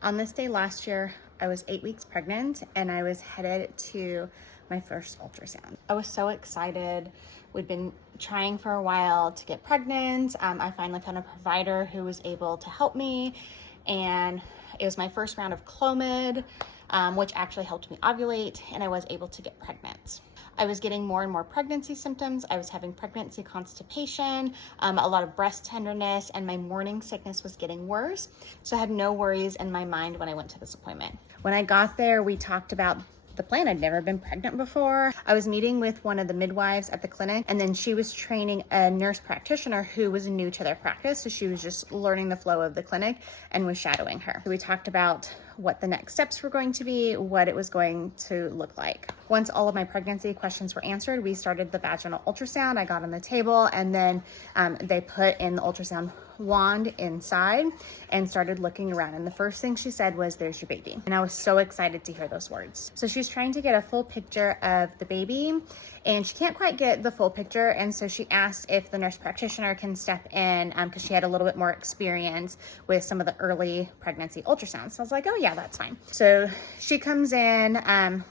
On this day last year, I was 8 weeks pregnant and I was headed to my first ultrasound. I was so excited. We'd been trying for a while to get pregnant. I finally found a provider who was able to help me, and it was my first round of Clomid, which actually helped me ovulate, and I was able to get pregnant. I was getting more and more pregnancy symptoms. I was having pregnancy constipation, a lot of breast tenderness, and my morning sickness was getting worse. So I had no worries in my mind when I went to this appointment. When I got there, we talked about the plan. I'd never been pregnant before. I was meeting with one of the midwives at the clinic, and then she was training a nurse practitioner who was new to their practice. So she was just learning the flow of the clinic and was shadowing her. So we talked about what the next steps were going to be, what it was going to look like. Once all of my pregnancy questions were answered, we started the vaginal ultrasound. I got on the table, and then they put in the ultrasound wand inside and started looking around. And the first thing she said was, "There's your baby." And I was so excited to hear those words. So she's trying to get a full picture of the baby, and she can't quite get the full picture. And so she asked if the nurse practitioner can step in because she had a little bit more experience with some of the early pregnancy ultrasounds. So I was like, oh yeah, that's fine. So she comes in,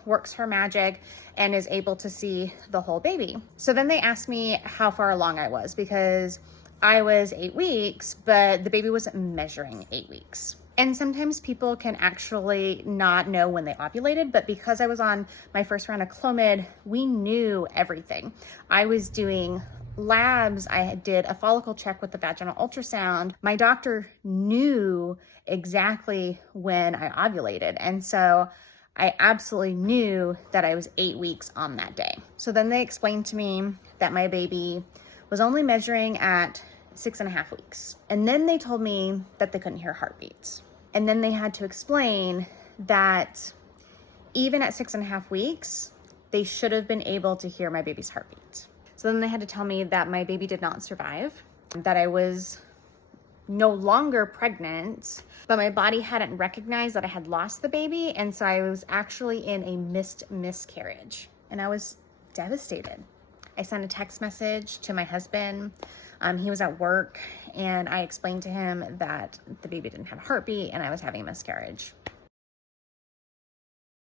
works her magic, and is able to see the whole baby. So then they asked me how far along I was, because I was 8 weeks, but the baby wasn't measuring 8 weeks. And sometimes people can actually not know when they ovulated, but because I was on my first round of Clomid, we knew everything. I was doing labs. I did a follicle check with the vaginal ultrasound. My doctor knew exactly when I ovulated. And so I absolutely knew that I was 8 weeks on that day. So then they explained to me that my baby was only measuring at 6.5 weeks. And then they told me that they couldn't hear heartbeats. And then they had to explain that even at 6.5 weeks, they should have been able to hear my baby's heartbeat. So then they had to tell me that my baby did not survive, that I was no longer pregnant, but my body hadn't recognized that I had lost the baby. And so I was actually in a miscarriage, and I was devastated. I sent a text message to my husband. He was at work, and I explained to him that the baby didn't have a heartbeat and I was having a miscarriage.